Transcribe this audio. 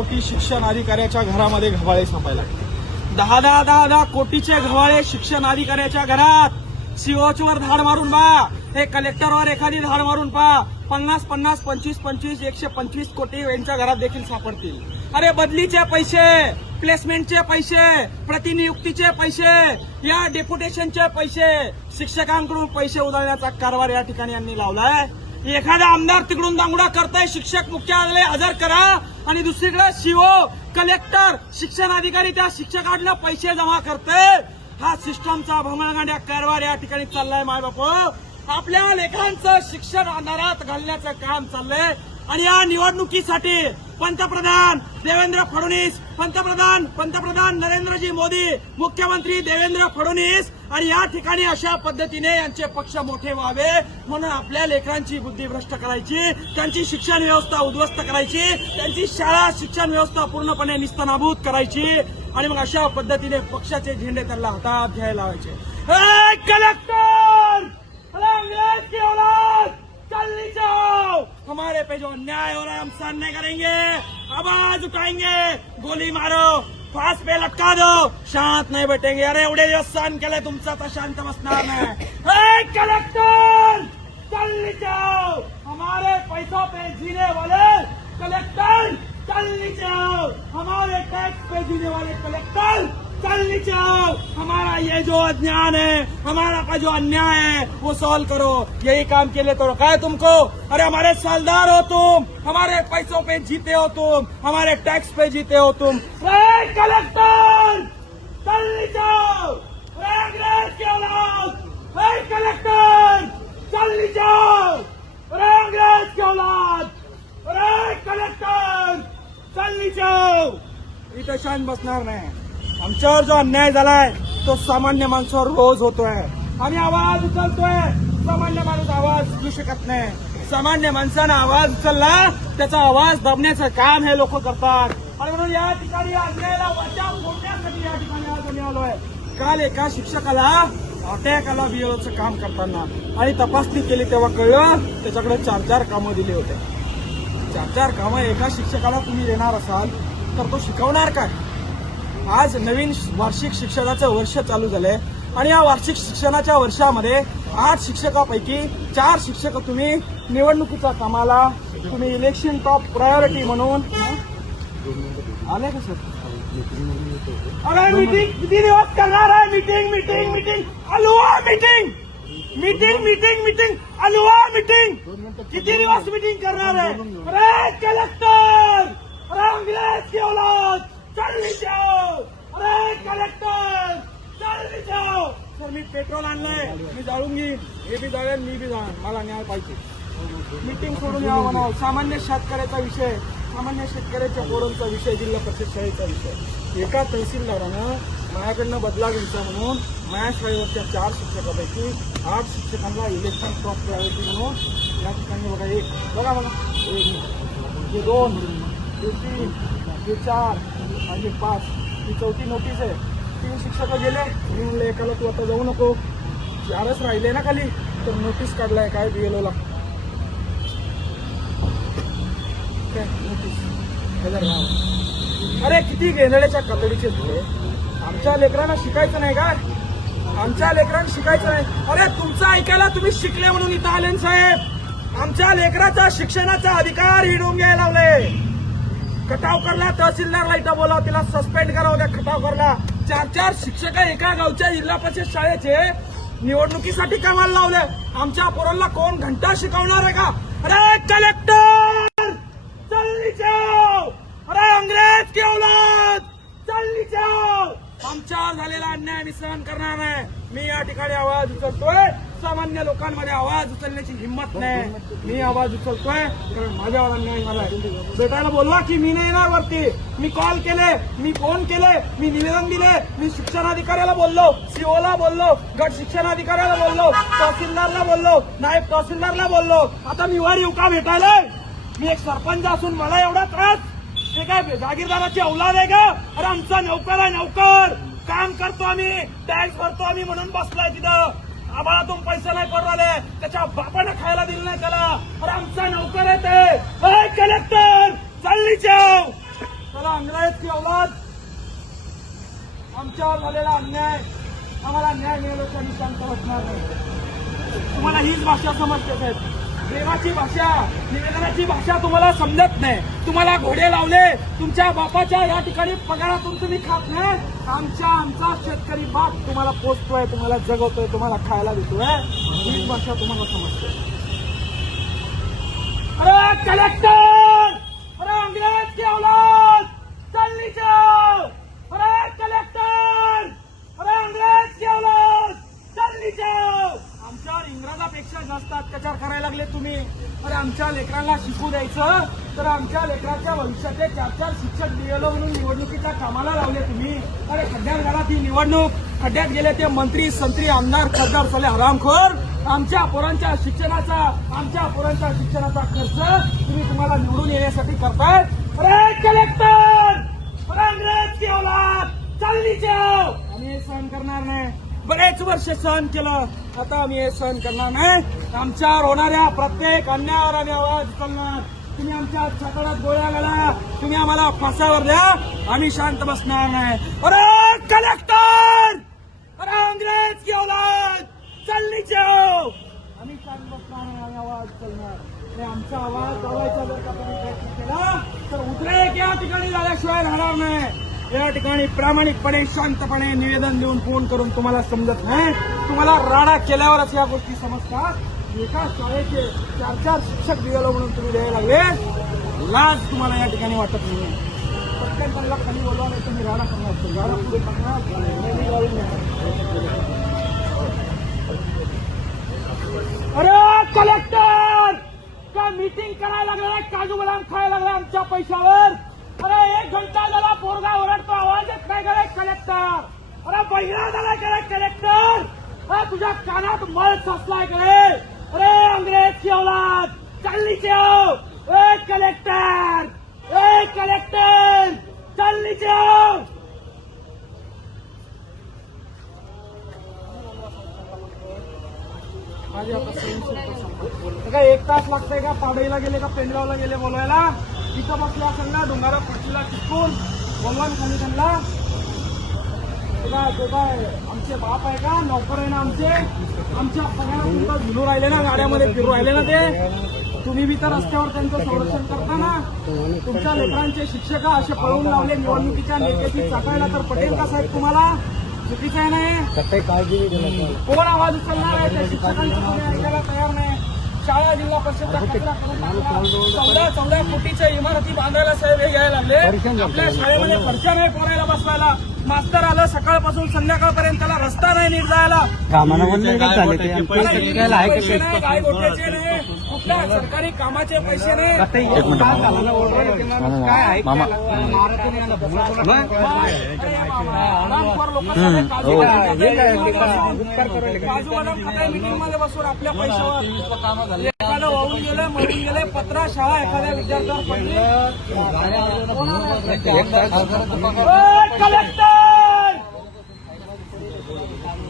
कोटी शिक्षण अधिकाऱ्याच्या घरामध्ये घवाळे सापडला. 10 कोटीचे घवाळे शिक्षण अधिकाऱ्याच्या घरात. सीओवर धाड मारून पहा, हे कलेक्टरवर एखादी धाड मारून पहा. 50, 25, 125 कोटी यांच्या घरात देखील सापडतील. अरे बदलीचे पैसे, प्लेसमेंटचे पैसे, प्रतिनियुक्तीचे पैसे, या डेप्युटेशनचे पैसे, शिक्षकांकडून पैसे उधळण्याचा कारभार या ठिकाणी यांनी लावलाय. एखादा आमदार तिकडून दांगुडा करताय, शिक्षक मुख्यालय हजर करा, आणि दुसरीकडे सीओ, कलेक्टर, शिक्षण अधिकारी त्या शिक्षकांना पैसे जमा करते. हा सिस्टमचा भमळगांड्या कारभार या ठिकाणी चाललाय. मायबाप, आपल्या लेकरांचं शिक्षण अंधारात घालण्याचं काम चाललंय. आणि या निवडणुकीसाठी पंतप्रधान देवेंद्र फडणवीस, पंतप्रधान नरेंद्रजी मोदी, मुख्यमंत्री देवेंद्र फडणवीस, आणि या ठिकाणी अशा पद्धतीने यांचे पक्ष मोठे व्हावे म्हणून आपल्या लेकरांची बुद्धी भ्रष्ट करायची, त्यांची शिक्षण व्यवस्था उद्ध्वस्त करायची, त्यांची शाळा शिक्षण व्यवस्था पूर्णपणे निस्तनाभूत करायची, आणि मग अशा पद्धतीने पक्षाचे झेंडे त्यांना हातात घ्यायला लावायचे. कलेक्टर, अंग्रेज की औलाद, चलनी जाओ, हमारे पे जो अन्याय हो रहा है हम सहन नहीं करेंगे, आवाज उठाएंगे, गोली मारो, फांस पे लटका दो, शांत नहीं बैठेंगे. अरे एवढे दिवस सहन केलंय, तुमचा तर शांत बसणार नाही. कलेक्टर, चलनी जाओ, हमारे पैसों पे जीने वाले कलेक्टर, चलनी जाओ, हमारे टैक्स पे जीने वाले कलेक्टर, चलनी जाओ. हमारा ये जो अज्ञान है, हमारा का जो अन्याय है वो सॉल्व करो. यही काम के लिए तो रखा है तुमको. अरे हमारे सालदार हो तुम, हमारे पैसों पे जीते हो तुम, हमारे टैक्स पे जीते हो तुम. कलेक्टर, चलनी जाओ, अंग्रेज की औलाद, कलेक्टर, चलनी जाओ, अंग्रेज की औलाद, कलेक्टर, चलनी जाओ. इथं शांत बसणार नाही. आमच्यावर जो अन्याय झालाय तो सामान्य माणसावर रोज होतोय. आम्ही आवाज उचलतोय, सामान्य माणूस आवाज उचलू शकत नाही. सामान्य माणसानं आवाज उचलला, त्याचा आवाज दाबण्याचं काम हे लोक करतात. आणि म्हणून या ठिकाणी अन्यायाला वाचा फोडण्यासाठी या ठिकाणी आज आम्ही आलोय. काल एका शिक्षकाला अटॅक आला बीएलओचं काम करताना, आणि तपासणी केली तेव्हा कळलं त्याच्याकडे 4 कामं दिली होते. 4 कामं एका शिक्षकाला तुम्ही देणार असाल तर तो शिकवणार काय? आज नवीन वार्षिक शिक्षणाचं वर्ष चालू झालंय, आणि या वार्षिक शिक्षणाच्या वर्षामध्ये 8 शिक्षकापैकी 4 शिक्षक तुम्ही निवडणुकीच्या कामाला, तुम्ही इलेक्शन टॉप प्रायोरिटी म्हणून आले का सर? अरे मीटिंग किती दिवस करणार आहे? मीटिंग अलुआ मीटिंग अलुआ मीटिंग किती दिवस मीटिंग करणार आहे? अरे कलेक्टर, अरे अंग्रेज की औलाद, चलनी जाओ, अरे कलेक्टर, चलनी जाओ. सर मी पेट्रोल आणलंय, मी जाळूंगी, हे बी जाळेल, मी बी जाण, मला न्याय पाहिजे. मीटिंग सोडून यावं म्हणावं. सामान्य शेतकऱ्याचा विषय, सामान्य शेतकऱ्याच्या पोरांचा विषय, जिल्हा परिषद शाळेचा विषय. एका तहसीलदारानं माझ्याकडनं बदला घ्यायचा म्हणून माझ्या शाळेवरच्या 4 शिक्षकापैकी 8 शिक्षकांना इलेक्शन टॉप प्रायोरिटी म्हणून या ठिकाणी बघा, एक बघा, हे 2, हे 3, हे 4 आणि 5, ही 4थी नोटीस आहे. 3 शिक्षक गेले. मी म्हणलं एकाला तू आता जाऊ नको, 4च राहिले ना खाली, तर नोटीस काढलाय काय बीएलओला, काय नोटीस हजर राहा. अरे किती गेंदड्याच्या कतडीचे झाले. आमच्या लेकरांना शिकायचं नाही काय? आमच्या लेकरांना शिकायचं नाही. अरे तुमचं ऐकायला तुम्ही शिकले म्हणून इथं आले साहेब. आमच्या लेकराचा शिक्षणाचा अधिकार हिडून घ्यायला लावले. खटावकरला तहसीलदारला इथं बोलाव, तिला सस्पेंड करावं त्या खटावकरला. 4 शिक्षक एका गावच्या जिल्हा परिषद शाळेचे निवडणुकीसाठी कामाला लावले. आमच्या पोरांना कोण घंटा शिकवणार आहे का? अरे कलेक्टर, चलनी जाओ, अरे अंग्रेज की औलाद, चलनी जाओ. आमच्यावर झालेला अन्याय आम्ही सहन करणार नाही. मी या ठिकाणी आवाज उचलतोय. सामान्य लोकांमध्ये आवाज उचलण्याची हिंमत नाही. मी आवाज उचलतोय कारण माझ्यावर अन्याय झालाय. भेटायला बोलवा की मी नाही येणार वरती. मी कॉल केले, मी फोन केले, मी निवेदन दिले, मी शिक्षणाधिकाऱ्याला बोललो, सीओला बोललो, गट शिक्षणाधिकाऱ्याला बोललो, तहसीलदारला बोललो, नायब तहसीलदारला बोललो. आता मी वर येऊ का भेटायला? मी एक सरपंच असून मला एवढा त्रास? हे काय जागीरदाराची औलाद आहे का? अरे आमचा नौकर आहे, नौकर. काम करतो आम्ही, टॅक्स भरतो आम्ही म्हणून बसलाय तिथं. आम्हालातून पैसे नाही पडले, त्याच्या बापानं खायला दिलं नाही त्याला. अरे आमचा नौकर आहे ते. कलेक्टर, चलनी जाओ. की औलाद, आमच्यावर झालेला अन्याय, आम्हाला न्याय मिळाल्याच्या आम्ही शांत बसणार नाही. तुम्हाला हीच भाषा समजते साहेब, प्रेमाची भाषा, निवेदनाची भाषा तुम्हाला समजत नाही. तुम्हाला घोडे लावले, तुमच्या बापाच्या या ठिकाणी पगारातून तुम्ही खात नाही. आमचा शेतकरी बाप तुम्हाला पोचतोय, तुम्हाला जगवतोय, तुम्हाला खायला देतोय. हीच भाषा तुम्हाला समजते. अरे कलेक्टर, अरे अंग्रेज की औलाद, चल नीचे आओ. अरे कलेक्टर, अरे अंग्रेज की औलाद, चल नीचे आओ. आमच्यावर इंग्रजापेक्षा जास्त अत्याचार करायला लागले तुम्ही. अरे आमच्या लेकरांना शिकू द्यायचं तर आमच्या लेकरांच्या भविष्याचे 4-4 शिक्षक DLO म्हणून निवडणुकीच्या कामाला लावले तुम्ही. अरे खड्ड्यात घाला ती निवडणूक, खड्ड्यात गेले ते मंत्री, संत्री, आमदार, खासदार साले हरामखोर. आमच्या पोरांच्या शिक्षणाचा खर्च तुम्हाला निवडून येण्यासाठी करताय. अरे कलेक्टर, अरे अंग्रेज की औलाद, चल नीचे आओ. आम्ही हे सहन करणार नाही. बरेच वर्ष सहन केलं, आता आम्ही हे सहन करणार नाही. आमच्यावर होणाऱ्या प्रत्येक अन्यायावर आम्ही आवाज उचलणार. तुम्ही आमच्या छाताडात गोळ्या घाला, तुम्ही आम्हाला फासावर द्या, आम्ही शांत बसणार नाही. अरे कलेक्टर, अरे अंग्रेज की औलाद, चल नीचे आओ. आम्ही शांत बसणार नाही, आम्ही आवाज उचलणार. आणि आमचा आवाज दाबायचा जर का तुम्ही प्रयत्न केला तर उद्रेक या ठिकाणी झाल्याशिवाय राहणार नाही. या ठिकाणी प्रामाणिकपणे, शांतपणे निवेदन देऊन फोन करून तुम्हाला समजत नाही. तुम्हाला राडा केल्यावरच या गोष्टी समजतात. एका शाळेचे 4-4 शिक्षक DLO म्हणून तुम्ही द्यायला लागले, लाज तुम्हाला या ठिकाणी वाटत नाही. प्रत्येकाला खाली बोलवा, नाही तुम्ही राडा करणार, राडा पुढे करणार. अरे कलेक्टर, का मीटिंग करायला लागले, काजू बदाम खायला लागले आमच्या पैशावर. अरे 1 घंटा झाला पोरगा ओरडतो, आवाज येत नाही का रे कलेक्टर. अरे बहिरा झाला का रे कलेक्टर. अरे तुझ्या कानात मळ साचलाय का रे. अरे अंग्रेज की औलाद, चल नीचे आओ. ए कलेक्टर, चल नीचे आओ. काय 1 तास लागतंय का? पाडळीला गेले का पेंडगावला गेले बोलवायला? तिथं बसले असेल ना डोंगारा पट्टीला चिटकून, बोलवान खाली त्यांना. तो काय आमचे बाप आहे का? नोकर आहे ना आमचे. आमच्या पगारातून झुलू राहिले ना, गाड्यामध्ये फिरू राहिले ना ते. तुम्ही बी तर रस्त्यावर त्यांचं संरक्षण करता ना. तुमच्या लेकरांचे शिक्षक असे पळवून लावले निवडणुकीच्या नेत्याची चाकायला, तर पटेल का साहेब तुम्हाला? चुकीचं आहे नाही. कोण आवाज उचलणार आहे? त्या शिक्षकांचं कोणी ऐकायला तयार नाही. शाळा जिल्हा परिषदच्या 14 कोटीच्या इमारती बांधायला साहेब हे घ्यायला लागले. आपल्या शाळेमध्ये फरशा नाही पोरायला बसवायला. मास्तर आलं सकाळपासून संध्याकाळपर्यंत, त्याला रस्ता नाही नीट जायला. पैसे नाही, काय गोठ्याचे नाही, कुठल्या सरकारी कामाचे पैसे नाही. काजू बदाम खाताय मीटिंग मध्ये बसून आपल्या पैशावर. एखादं वाहून गेलं, मरून गेले, पत्रा शाळा एखाद्या विद्यार्थ्यावर पडली. कलेक्टर,